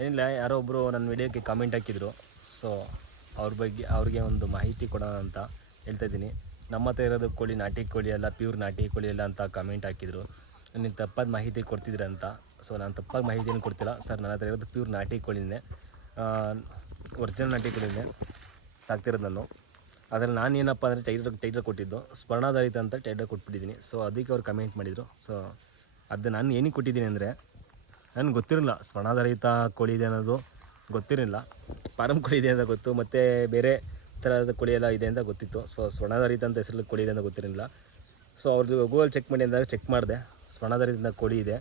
ಏನಿಲ್ಲ, ಯಾರೋ ಒಬ್ಬರು ನನ್ನ ವಿಡಿಯೋಕ್ಕೆ ಕಾಮೆಂಟ್ ಹಾಕಿದರು. ಸೊ ಅವ್ರಿಗೆ ಒಂದು ಮಾಹಿತಿ ಕೊಡೋಣ ಅಂತ ಹೇಳ್ತಾಯಿದ್ದೀನಿ. ನಮ್ಮ ಹತ್ರ ಇರೋದು ಕೋಳಿ ನಾಟಿ ಕೋಳಿ ಅಲ್ಲ, ಪ್ಯೂರ್ ನಾಟಿ ಕೋಳಿ ಅಲ್ಲ ಅಂತ ಕಾಮೆಂಟ್ ಹಾಕಿದರು. ನೀವು ತಪ್ಪಾದ ಮಾಹಿತಿ ಕೊಡ್ತಿದ್ದೀರ ಅಂತ. ಸೊ ನಾನು ತಪ್ಪಾದ ಮಾಹಿತಿಯನ್ನು ಕೊಡ್ತಿಲ್ಲ ಸರ್. ನನ್ನ ಹತ್ರ ಇರೋದು ಪ್ಯೂರ್ ನಾಟಿ ಕೋಳಿನೇ, ಒರಿಜಿನಲ್ ನಾಟಿ ಕೋಳಿನೇ ಸಾಕ್ತಿರೋದು ನಾನು. ಅದರಲ್ಲಿ ನಾನು ಏನಪ್ಪ ಅಂದರೆ ಟೈಟಲ್ ಕೊಟ್ಟಿದ್ದು ಸ್ವರ್ಣಾಧಾರಿತ ಅಂತ ಟೈಟಲ್ ಕೊಟ್ಬಿಟ್ಟಿದ್ದೀನಿ. ಸೊ ಅದಕ್ಕೆ ಅವ್ರು ಕಮೆಂಟ್ ಮಾಡಿದರು. ಸೊ ಅದು ನಾನು ಏನಕ್ಕೆ ಕೊಟ್ಟಿದ್ದೀನಿ ಅಂದರೆ, ನನಗೆ ಗೊತ್ತಿರಲಿಲ್ಲ ಸ್ವರ್ಣಾಧಾರಿತ ಕೋಳಿ ಇದೆ ಅನ್ನೋದು ಗೊತ್ತಿರಲಿಲ್ಲ. ಫಾರಮ್ ಕೋಳಿ ಇದೆ ಅಂತ ಗೊತ್ತು, ಮತ್ತು ಬೇರೆ ಥರದ ಕೋಳಿ ಎಲ್ಲ ಇದೆ ಅಂತ ಗೊತ್ತಿತ್ತು. ಸ್ವರ್ಣಾಧಾರಿತ ಅಂತ ಹೆಸರಲ್ಲಿ ಕೋಳಿ ಇದೆ ಅಂತ ಗೊತ್ತಿರಲಿಲ್ಲ. ಸೊ ಅವ್ರದ್ದು ಗೂಗಲ್ ಚೆಕ್ ಮಾಡಿ ಅಂದಾಗ ಚೆಕ್ ಮಾಡಿದೆ, ಸ್ವರ್ಣಾಧಾರಿತ ಕೋಳಿ ಇದೆ,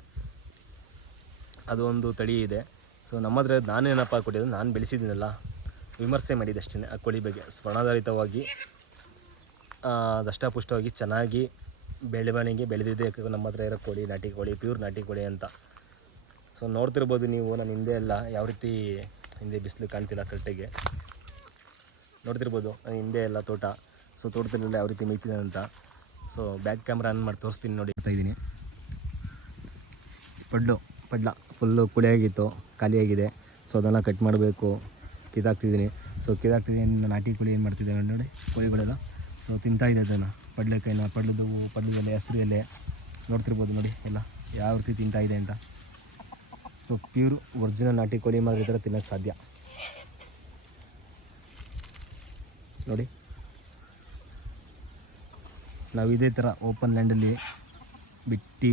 ಅದು ಒಂದು ತಳಿ ಇದೆ. ಸೊ ನಮ್ಮ ಹತ್ರ ನಾನೇನಪ್ಪ ಕೊಟ್ಟಿದ್ದು, ನಾನು ಬೆಳೆಸಿದ್ದೀನಲ್ಲ, ವಿಮರ್ಶೆ ಮಾಡಿದೆ ಅಷ್ಟೇ ಆ ಕೋಳಿ ಬಗ್ಗೆ. ಸ್ವರ್ಣಾಧಾರಿತವಾಗಿ ದಷ್ಟಪುಷ್ಟವಾಗಿ ಚೆನ್ನಾಗಿ ಬೆಳವಣಿಗೆ ಬೆಳೆದಿದೆ ನಮ್ಮ ಹತ್ರ ಇರೋ ಕೋಳಿ, ನಾಟಿ ಕೋಳಿ, ಪ್ಯೂರ್ ನಾಟಿ ಕೋಳಿ ಅಂತ. ಸೊ ನೋಡ್ತಿರ್ಬೋದು ನೀವು, ನಾನು ಹಿಂದೆ ಎಲ್ಲ ಯಾವ ರೀತಿ ಹಿಂದೆ ಬಿಸಿಲು ಕಾಣ್ತಿಲ್ಲ ಕರೆಕ್ಟಾಗಿ ನೋಡ್ತಿರ್ಬೋದು. ನಾನು ಹಿಂದೆ ಎಲ್ಲ ತೋಟ, ಸೊ ತೋಟದಲ್ಲೆಲ್ಲ ಯಾವ ರೀತಿ ಮೇಯ್ತಿದೆ ಅಂತ. ಸೊ ಬ್ಯಾಕ್ ಕ್ಯಾಮ್ರಾ ಆನ್ ಮಾಡಿ ತೋರಿಸ್ತೀನಿ ನೋಡಿ. ಇದ್ದೀನಿ ಪಡ್ಲ ಫುಲ್ಲು ಕುಳಿಯಾಗಿತ್ತು, ಖಾಲಿಯಾಗಿದೆ. ಸೊ ಅದನ್ನು ಕಟ್ ಮಾಡಬೇಕು, ಕಿದಾಕ್ತಿದ್ದೀನಿ. ಸೊ ಕಿದಾಕ್ತಿದ್ದೀನಿ. ನಾಟಿ ಕೋಳಿ ಏನು ಮಾಡ್ತಿದ್ದೇವೆ ನೋಡಿ, ಕೋಳಿಗಳೆಲ್ಲ ಸೊ ತಿಂತಾಯಿದೆ ಅದನ್ನು. ಪಡ್ಲಕಾಯಿನ, ಪಡ್ಲದ ಎಲೆ, ಹಸಿರು ಎಲೆ ನೋಡ್ತಿರ್ಬೋದು ನೋಡಿ ಎಲ್ಲ ಯಾವ ರೀತಿ ತಿಂತಾಯಿದೆ ಅಂತ. ಸೊ ಪ್ಯೂರ್ ಒರಿಜಿನಲ್ ನಾಟಿ ಕೋಳಿ ಮಾತ್ರ ಈ ಥರ ತಿನ್ನೋಕ್ಕೆ ಸಾಧ್ಯ ನೋಡಿ. ನಾವು ಇದೇ ಥರ ಓಪನ್ ಲ್ಯಾಂಡಲ್ಲಿ ಬಿಟ್ಟು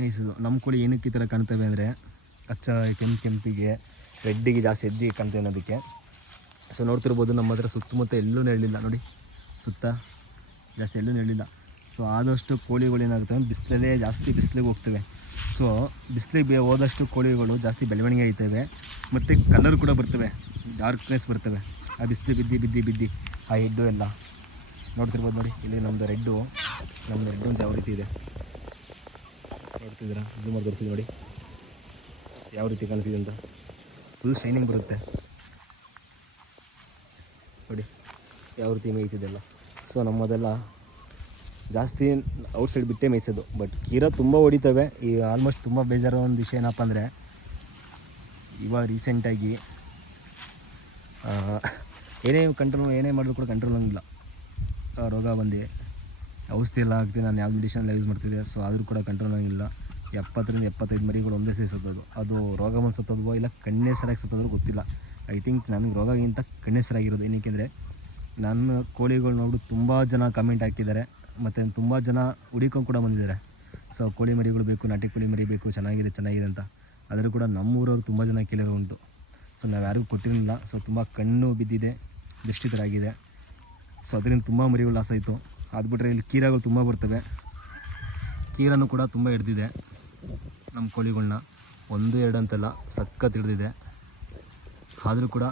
ಮೇಯಿಸೋದು. ನಮ್ಮ ಕೋಳಿ ಏನಕ್ಕೆ ಈ ಥರ ಕಾಣ್ತವೆ ಅಂದರೆ, ಹಚ್ಚ ಕೆಂಪಿಗೆ ರೆಡ್ಡಿಗೆ ಜಾಸ್ತಿ ಎದ್ದಿ ಕಾಣ್ತೇವೆ ಅನ್ನೋದಕ್ಕೆ. ಸೊ ನೋಡ್ತಿರ್ಬೋದು, ನಮ್ಮ ಹತ್ರ ಸುತ್ತಮುತ್ತ ಎಲ್ಲೂ ನೆರಳಿಲ್ಲ ನೋಡಿ, ಸುತ್ತ ಜಾಸ್ತಿ ಎಲ್ಲೂ ನೆರಳಿಲ್ಲ. ಸೊ ಆದಷ್ಟು ಕೋಳಿಗಳು ಏನಾಗ್ತವೆ, ಬಿಸಿಲಲ್ಲೇ ಜಾಸ್ತಿ ಬಿಸಿಲಿಗೆ ಹೋಗ್ತವೆ. ಸೊ ಬಿಸಿಲಿಗೆ ಹೋದಷ್ಟು ಕೋಳಿಗಳು ಜಾಸ್ತಿ ಬೆಳವಣಿಗೆ ಆಯ್ತವೆ, ಮತ್ತು ಕಲರ್ ಕೂಡ ಬರ್ತವೆ, ಡಾರ್ಕ್ನೆಸ್ ಬರ್ತವೆ ಆ ಬಿಸಿಲು ಬಿದ್ದು ಆ ಹೆಡ್ಡು ಎಲ್ಲ ನೋಡ್ತಿರ್ಬೋದು ನೋಡಿ. ಇಲ್ಲಿ ನಮ್ಮದು ರೆಡ್ಡು ಅಂತ ಯಾವ ರೀತಿ ಇದೆ ನೋಡ್ತಿದ್ದೀರಾ, ಝೂಮ್ ಮಾಡಿ ತೋರಿಸ್ತೀವಿ ನೋಡಿ ಯಾವ ರೀತಿ ಕಾಣ್ತಿದೆ ಅಂತ. ಫುಲ್ ಶೈನಿಂಗ್ ಬರುತ್ತೆ ನೋಡಿ ಯಾವ ರೀತಿ ಮೇಯ್ತಿದೆಲ್ಲ. ಸೊ ನಮ್ಮದೆಲ್ಲ ಜಾಸ್ತಿ ಔಟ್ಸೈಡ್ ಬಿಟ್ಟೇ ಮೇಯಿಸೋದು. ಬಟ್ ಕೀರ ತುಂಬ ಹೊಡಿತವೆ. ಈ ಆಲ್ಮೋಸ್ಟ್ ತುಂಬ ಬೇಜಾರೋ ಒಂದು ವಿಷಯ ಏನಪ್ಪ ಅಂದರೆ, ಇವಾಗ ರೀಸೆಂಟಾಗಿ ಏನೇ ಮಾಡಿದ್ರು ಕೂಡ ಕಂಟ್ರೋಲ್ ಆಗಿಲ್ಲ. ರೋಗ ಬಂದು ಔಷಧಿ ಎಲ್ಲ ಹಾಕ್ತೀನಿ, ನಾನು ಯಾವ ಮೆಡಿಷನ್ ಎಲ್ಲ ಯೂಸ್ ಮಾಡ್ತಿದ್ದೆ. ಸೊ ಆದರೂ ಕೂಡ ಕಂಟ್ರೋಲ್ ಆಗಿಲ್ಲ. 70ರಿಂದ 75 ಮರಿಗಳು ಒಂದೇ ಸೇರಿ ಸತ್ತೋದು. ಅದು ರೋಗ ಬಂದು ಸತ್ತೋದ್ವೋ ಇಲ್ಲ ಕಣ್ಣೇ ಸರಿಯಾಗಿ ಸತ್ತೋದ್ರೂ ಗೊತ್ತಿಲ್ಲ. ಐ ಥಿಂಕ್ ನನಗೆ ರೋಗಕ್ಕಿಂತ ಕಣ್ಣೇ ಸರಿಯಾಗಿರೋದು. ಏನಕ್ಕೆಂದರೆ ನನ್ನ ಕೋಳಿಗಳು ನೋಡಿಬಿಟ್ಟು ತುಂಬ ಜನ ಕಮೆಂಟ್ ಹಾಕಿದ್ದಾರೆ, ಮತ್ತು ತುಂಬ ಜನ ಹುಡಿಕೊಂಡು ಕೂಡ ಬಂದಿದ್ದಾರೆ. ಸೊ ಕೋಳಿ ಮರಿಗಳು ಬೇಕು, ನಾಟಿ ಕೋಳಿ ಮರಿ ಬೇಕು, ಚೆನ್ನಾಗಿದೆ ಅಂತ. ಆದರೂ ಕೂಡ ನಮ್ಮೂರವ್ರು ತುಂಬ ಜನ ಕೇಳಿರೋ ಉಂಟು. ಸೊ ನಾವು ಯಾರಿಗೂ ಕೊಟ್ಟಿರಲಿಲ್ಲ. ಸೊ ತುಂಬ ಕಣ್ಣು ಬಿದ್ದಿದೆ, ದೃಷ್ಟಿ ಥರ ಆಗಿದೆ. ಸೊ ಅದರಿಂದ ತುಂಬ ಮರಿಗಳು ಲಾಸ್ ಆಯಿತು. ಅದು ಬಿಟ್ಟರೆ ಇಲ್ಲಿ ಕೀರಗಳು ತುಂಬ ಬರ್ತವೆ, ಕೀರನೂ ಕೂಡ ತುಂಬ ಹಿಡ್ದಿದೆ ನಮ್ಮ ಕೋಳಿಗಳ್ನ. 1-2 ಅಂತಲ್ಲ, ಸಖತ್ ಹಿಡ್ದಿದೆ. ಆದರೂ ಕೂಡ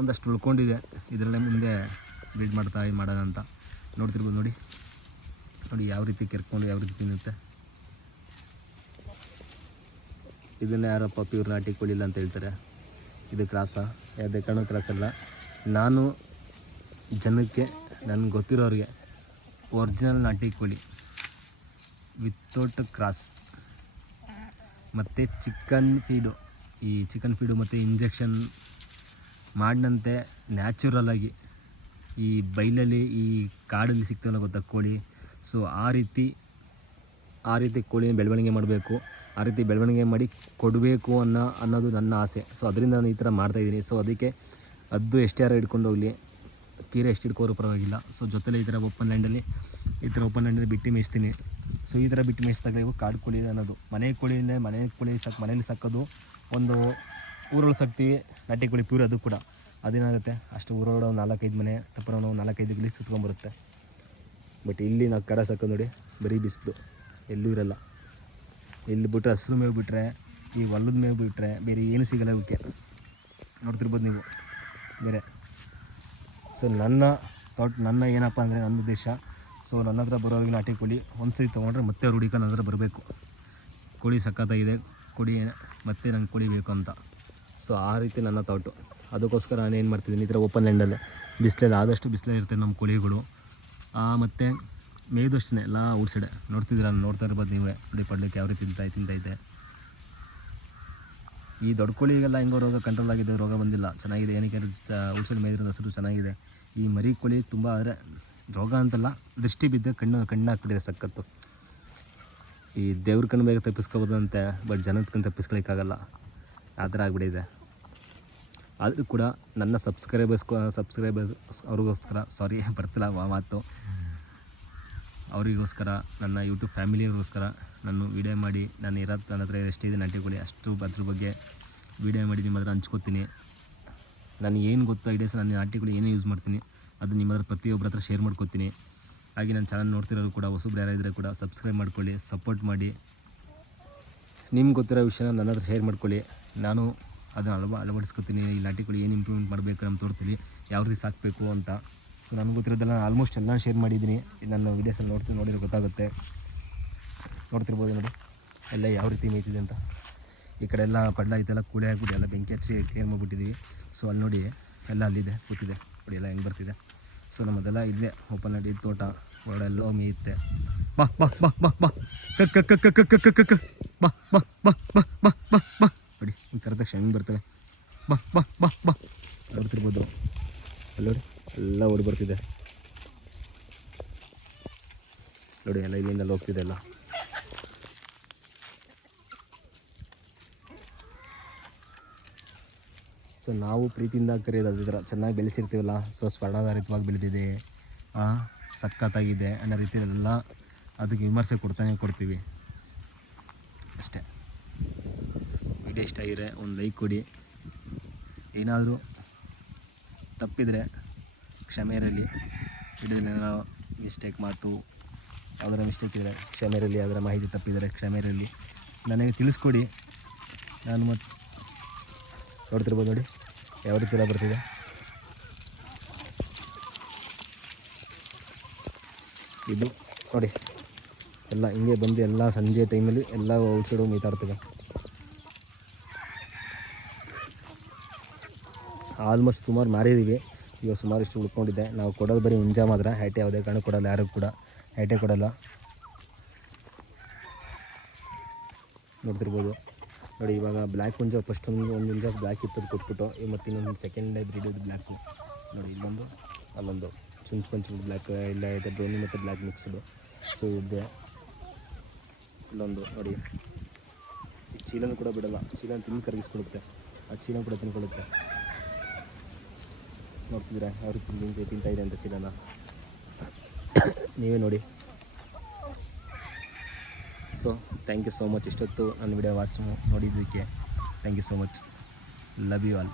ಒಂದಷ್ಟು ಉಳ್ಕೊಂಡಿದೆ, ಇದರಲ್ಲೇ ಮುಂದೆ ಬಿಲ್ಡ್ ಮಾಡೋಣ ಅಂತ. ನೋಡ್ತಿರ್ಬೋದು ನೋಡಿ ಯಾವ ರೀತಿ ಕೆರ್ಕೊಂಡು ಯಾವ ರೀತಿ ತಿನ್ನುತ್ತೆ. ಇದನ್ನು ಯಾರಪ್ಪ ಪ್ಯೂರ್ ನಾಟಿ ಕೋಳಿ ಇಲ್ಲ ಅಂತ ಹೇಳ್ತಾರೆ. ಇದು ಕ್ರಾಸ, ಯಾವುದೇ ಕಾರಣಕ್ಕೂ ಕ್ರಾಸ್ ಅಲ್ಲ. ನಾನು ಜನಕ್ಕೆ ನನಗೆ ಗೊತ್ತಿರೋರಿಗೆ ಒರಿಜಿನಲ್ ನಾಟಿ ಕೋಳಿ ವಿತೌಟ್ ಕ್ರಾಸ್ ಮತ್ತು ಚಿಕನ್ ಫೀಡು ಮತ್ತು ಇಂಜೆಕ್ಷನ್ ಮಾಡಿದಂತೆ ನ್ಯಾಚುರಲಾಗಿ ಈ ಬೈಲಲ್ಲಿ ಈ ಕಾಡಲ್ಲಿ ಸಿಗ್ತಾವಲ್ಲ ಗೊತ್ತಾ ಕೋಳಿ. ಸೊ ಆ ರೀತಿ ಕೋಳಿನ ಬೆಳವಣಿಗೆ ಮಾಡಬೇಕು, ಆ ರೀತಿ ಬೆಳವಣಿಗೆ ಮಾಡಿ ಕೊಡಬೇಕು ಅನ್ನೋದು ನನ್ನ ಆಸೆ. ಸೊ ಅದರಿಂದ ನಾನು ಈ ಥರ ಮಾಡ್ತಾಯಿದ್ದೀನಿ. ಸೊ ಅದಕ್ಕೆ ಅದು ಎಷ್ಟೇ ಹಿಡ್ಕೊಂಡು ಹೋಗಲಿ, ಕೀರೆ ಎಷ್ಟು ಹಿಡ್ಕೋರು ಪರವಾಗಿಲ್ಲ. ಸೊ ಜೊತೆಲೆ ಈ ಥರ ಓಪನ್ ಲ್ಯಾಂಡಲ್ಲಿ ಬಿಟ್ಟು ಮೇಯಿಸ್ತೀನಿ. ಸೊ ಈ ಥರ ಬಿಟ್ಟು ಮೇಯಿಸಿದಾಗ ಇವು ಕಾಡು ಕೋಳಿ ಅನ್ನೋದು ಮನೆ ಮನೇಲಿ ಸಾಕೋದು. ಒಂದು ಊರೊಳಗೆ ಸಾಕ್ತೀವಿ ನಾಟಿ ಕೋಳಿ ಪ್ಯೂರ್, ಅದು ಕೂಡ ಅದೇನಾಗುತ್ತೆ ಅಷ್ಟು ಊರೊಳಗೆ ಒಂದು 4-5 ಮನೆ ತಪ್ಪರ ಒಂದು 4-5 ಗಿಲಿ ಸುತ್ಕೊಂಡ್ಬರುತ್ತೆ. ಬಟ್ ಇಲ್ಲಿ ನಾವು ಕರ ಸಾಕೋದು ನೋಡಿ, ಬರೀ ಬಿಸಿಲು ಎಲ್ಲೂ ಇರೋಲ್ಲ. ಇಲ್ಲಿ ಬಿಟ್ಟರೆ ಹಸಿರು ಮೇವು ಬಿಟ್ಟರೆ, ಈ ಹೊಲದ ಮೇವು ಬಿಟ್ಟರೆ ಬೇರೆ ಏನು ಸಿಗಲ್ಲ ಇವಕ್ಕೆ. ನೋಡ್ತಿರ್ಬೋದು ನೀವು ಬೇರೆ. ಸೊ ನನ್ನ ಏನಪ್ಪ ಅಂದರೆ ನನ್ನ ಉದ್ದೇಶ, ಸೊ ನನ್ನ ಹತ್ರ ಬರೋರಿಗೆ ನಾಟಿ ಕೋಳಿ ಒಂದ್ಸರಿ ತೊಗೊಂಡ್ರೆ ಮತ್ತೆ ಅವ್ರು ಹುಡುಕ ನನ್ನ ಹತ್ರ ಬರಬೇಕು. ಕೋಳಿ ಸಖತ್ತಾಗಿದೆ, ಕೋಳಿ ಮತ್ತೆ ನಂಗೆ ಕೋಳಿ ಬೇಕು ಅಂತ. ಸೊ ಆ ರೀತಿ ನನ್ನ ಥಾಟು. ಅದಕ್ಕೋಸ್ಕರ ನಾನು ಏನು ಮಾಡ್ತಿದ್ದೀನಿ, ಈ ಥರ ಓಪನ್ ಲ್ಯಾಂಡಲ್ಲೇ ಬಿಸಿಲಲ್ಲಿ ಆದಷ್ಟು ಬಿಸಿಲೇ ಇರ್ತದೆ ನಮ್ಮ ಕೋಳಿಗಳು. ಮತ್ತು ಮೇಯ್ದು ಅಷ್ಟೇ ಎಲ್ಲ ಔಟ್ಸೈಡೆ ನೋಡ್ತಾ ಇರ್ಬೋದು ನೀವೇ. ನೋಡಿ ಪಡ್ಲಿಕ್ಕೆ ಯಾವ ರೀತಿ ತಿಂತೈತೆ. ಈ ದೊಡ್ಡ ಕೋಳಿಗೆಲ್ಲ ಹೆಂಗೋ ರೋಗ ಕಂಟ್ರೋಲ್ ಆಗಿದೆ, ರೋಗ ಬಂದಿಲ್ಲ, ಚೆನ್ನಾಗಿದೆ. ಏನಕ್ಕೆ ಔಷಧಿ ಮೇಯ್ದಿರೋದು ಹಸಿರು ಚೆನ್ನಾಗಿದೆ. ಈ ಮರಿ ಕೋಳಿ ತುಂಬ ಆದರೆ ರೋಗ ಅಂತಲ್ಲ, ದೃಷ್ಟಿ ಬಿದ್ದೆ ಕಣ್ಣಾಗ್ಬಿಟ್ಟಿದೆ ಸಖತ್ತು. ಈ ದೇವ್ರ ಕಣ್ಣು ಬೇಗ ತಪ್ಪಿಸ್ಕೋಬೋದಂತೆ, ಬಟ್ ಜನದ ಕಣ್ಣು ತಪ್ಪಿಸ್ಕೊಳಿಕ್ಕಾಗಲ್ಲ, ಆ ಥರ ಆಗಿಬಿಟ್ಟಿದೆ. ಆದರೂ ಕೂಡ ನನ್ನ ಸಬ್ಸ್ಕ್ರೈಬರ್ಸ್ ಅವ್ರಿಗೋಸ್ಕರ ಬರ್ತಿಲ್ಲ ಮಾತು, ಅವರಿಗೋಸ್ಕರ, ನನ್ನ ಯೂಟ್ಯೂಬ್ ಫ್ಯಾಮಿಲಿಯವ್ರಿಗೋಸ್ಕರ ನಾನು ವೀಡಿಯೋ ಮಾಡಿ, ನಾನು ಇರೋದು ನನ್ನ ಹತ್ರ ಎಷ್ಟಿದೆ ನಾಟಿ ಕೋಳಿ ಅಷ್ಟು ಅದ್ರ ಬಗ್ಗೆ ವೀಡಿಯೋ ಮಾಡಿ ನಿಮ್ಮ ಹತ್ರ ಹಂಚ್ಕೊತೀನಿ. ನನಗೆ ಏನು ಗೊತ್ತೋ ಐಡಿಯಾಸ್, ನಾನು ನಾಟಿ ಕೋಳಿ ಏನೇ ಯೂಸ್ ಮಾಡ್ತೀನಿ ಅದು ನಿಮ್ಮ ಹತ್ರ ಪ್ರತಿಯೊಬ್ಬರ ಹತ್ರ ಶೇರ್ ಮಾಡ್ಕೊತೀನಿ. ಹಾಗೆ ನನ್ನ ಚಾನಲ್ ನೋಡ್ತಿರೋರು ಕೂಡ ಹೊಸಬ್ರು ಯಾರಾಗಿದ್ದರೆ ಕೂಡ ಸಬ್ಸ್ಕ್ರೈಬ್ ಮಾಡ್ಕೊಳ್ಳಿ, ಸಪೋರ್ಟ್ ಮಾಡಿ. ನಿಮ್ಗೆ ಗೊತ್ತಿರೋ ವಿಷಯನ ನನ್ನ ಹತ್ರ ಶೇರ್ ಮಾಡ್ಕೊಳ್ಳಿ, ನಾನು ಅದನ್ನು ಅಳವಡಿಸ್ಕೊತೀನಿ. ಈ ನಾಟಿ ಕೋಳಿ ಏನು ಇಂಪ್ರೂವ್ಮೆಂಟ್ ಮಾಡಬೇಕು ನಮ್ಮ ತೋರ್ತೀನಿ, ಯಾವ ರೀತಿ ಸಾಕಬೇಕು ಅಂತ. ಸೊ ನನಗೆ ಗೊತ್ತಿರೋದೆಲ್ಲ ಆಲ್ಮೋಸ್ಟ್ ಎಲ್ಲ ಶೇರ್ ಮಾಡಿದ್ದೀನಿ. ನನ್ನ ವೀಡಿಯೋಸಲ್ಲಿ ನೋಡಿದ್ರೆ ಗೊತ್ತಾಗುತ್ತೆ. ನೋಡ್ತಿರ್ಬೋದು ನೋಡಿ ಎಲ್ಲ ಯಾವ ರೀತಿ ಮೇಯ್ತಿದೆ ಅಂತ. ಈ ಕಡೆ ಎಲ್ಲ ಪಡ್ಲ ಐತೆಲ್ಲ ಕೂಡೆ ಹಾಕ್ಬಿಟ್ಟು ಎಲ್ಲ ಬೆಂಕಿ ಹಚ್ಚಿ ಕ್ಲಿಯರ್ ಮಾಡಿಬಿಟ್ಟಿದ್ದೀವಿ. ಸೊ ಅಲ್ಲಿ ನೋಡಿ ಎಲ್ಲ ಅಲ್ಲಿದೆ ಕೂತಿದೆ ನೋಡಿ, ಎಲ್ಲ ಹೆಂಗೆ ಬರ್ತಿದೆ. ಸೊ ನಮ್ಮದೆಲ್ಲ ಇಲ್ಲೇ ಓಪನ್ ಮಾಡಿ ತೋಟ ಹೊರಡೆಲ್ಲೋ ಮೇಯುತ್ತೆ. ಬಾ ಬಾ ಬಾ ಬಾ ಬಾ ಕಕ್ ಕಕ್ ಕಕ್ ಕಕ್ ಕಕ್ ಕಕ್ ಬಾ ಬಾ ಬಾ ಬಾ ಬಾ ಬಾ ಬಾ ನೋಡಿ, ಹಿಂಗೆ ಕರೆದ ತಕ್ಷಣ ಹೆಂಗೆ ಬರ್ತವೆ. ಬಾ ಬಾ ಬಾ ಬಾ ನೋಡ್ತಿರ್ಬೋದು ಅಲ್ಲಿ ನೋಡಿ, ಎಲ್ಲ ಓಡಿ ಬರ್ತಿದೆ ನೋಡಿ, ಎಲ್ಲ ಇಲ್ಲಿಂದ ಹೋಗ್ತಿದೆ ಎಲ್ಲ. ಸೊ ನಾವು ಪ್ರೀತಿಯಿಂದ ಕರೆಯೋದು ಅದೇ ಥರ ಚೆನ್ನಾಗಿ ಬೆಳೆಸಿರ್ತೀವಲ್ಲ, ಸೊ ಸ್ವರ್ಣಾಧಾರಿತವಾಗಿ ಬೆಳೆದಿದೆ, ಸಖತ್ತಾಗಿದೆ ಅನ್ನೋ ರೀತಿಯಲ್ಲೆಲ್ಲ ಅದಕ್ಕೆ ವಿಮರ್ಶೆ ಕೊಡ್ತೀವಿ ಅಷ್ಟೇ. ವಿಡಿಯೋ ಇಷ್ಟ ಆಗಿದ್ರೆ ಒಂದು ಲೈಕ್ ಕೊಡಿ. ಏನಾದರೂ ತಪ್ಪಿದರೆ ಕ್ಷಮೆ ಇರಲಿ. ವಿಡಿಯೋದಲ್ಲಿ ಏನಾದರೂ ಮಿಸ್ಟೇಕ್ ಮಾತು ಯಾವ್ದಾರ ಮಿಸ್ಟೇಕ್ ಇದ್ದರೆ ಕ್ಷಮೆ ಇರಲಿ, ಯಾವ್ದಾರ ಮಾಹಿತಿ ತಪ್ಪಿದರೆ ಕ್ಷಮೆ ಇರಲಿ, ನನಗೆ ತಿಳಿಸ್ಕೊಡಿ. ನಾನು ಮತ್ತು ನೋಡ್ತಿರ್ಬೋದು ನೋಡಿ ಯಾವ ರೀತಿ ಎಲ್ಲ ಬರ್ತಿದೆ. ಇದು ನೋಡಿ ಎಲ್ಲ ಹಿಂಗೆ ಬಂದು ಎಲ್ಲ ಸಂಜೆ ಟೈಮಲ್ಲಿ ಎಲ್ಲ ಔಟ್ಸೈಡು ಮೀತಾಡ್ತದೆ. ಆಲ್ಮೋಸ್ಟ್ ಸುಮಾರು ಮಾರಿದ್ದೀವಿ, ಇವಾಗ ಸುಮಾರು ಇಷ್ಟು ಉಳ್ಕೊಂಡಿದ್ದೆ. ನಾವು ಕೊಡೋದು ಬರೀ ಹುಂಜಾ ಮಾತ್ರ, ಹ್ಯಾಟೆ ಯಾವುದೇ ಕಾರಣ ಕೊಡೋಲ್ಲ, ಯಾರಿಗೂ ಕೂಡ ಹ್ಯಾಟೆ ಕೊಡೋಲ್ಲ. ನೋಡ್ತಿರ್ಬೋದು ನೋಡಿ, ಇವಾಗ ಬ್ಲ್ಯಾಕ್ ಹುಂಜ ಫಸ್ಟ್ ಒಂದು ಹುಂಜ ಬ್ಲ್ಯಾಕ್ ಇತ್ತದು ಕೊಟ್ಬಿಟ್ಟು, ಮತ್ತು ಇನ್ನೊಂದು ಸೆಕೆಂಡ್ ಬ್ರೀಡ್ ಬ್ಲ್ಯಾಕು ನೋಡಿ, ಇಲ್ಲೊಂದು ಅಲ್ಲೊಂದು ಚುಂಚು ಬ್ಲ್ಯಾಕ್, ಇಲ್ಲ ಇದೆ ಬ್ರೌನಿ ಮತ್ತು ಬ್ಲ್ಯಾಕ್ ಮಿಕ್ಸ್ಡು. ಸೊ ಇದೆ ಇಲ್ಲೊಂದು ನೋಡಿ, ಈ ಚೀಲನೂ ಕೂಡ ಬಿಡೋಲ್ಲ, ಚೀಲನ ತಿಂದು ಕರಗಿಸ್ಕೊಡುತ್ತೆ, ಆ ಚೀಲನ ಕೂಡ ತಿನ್ಕೊಳ್ಳುತ್ತೆ. ನೋಡ್ತಿದ್ದೀರಾ ಯಾವ ರೀತಿ ತಿಂತಾಯಿದೆ ಅಂತ ಚೀಲನ, ನೀವೇ ನೋಡಿ. So thank you so much, ಇಷ್ಟೊತ್ತು ನನ್ನ ವಿಡಿಯೋ ವಾಚ್ ನೋಡಿದ್ದಕ್ಕೆ thank you so much. Love you all.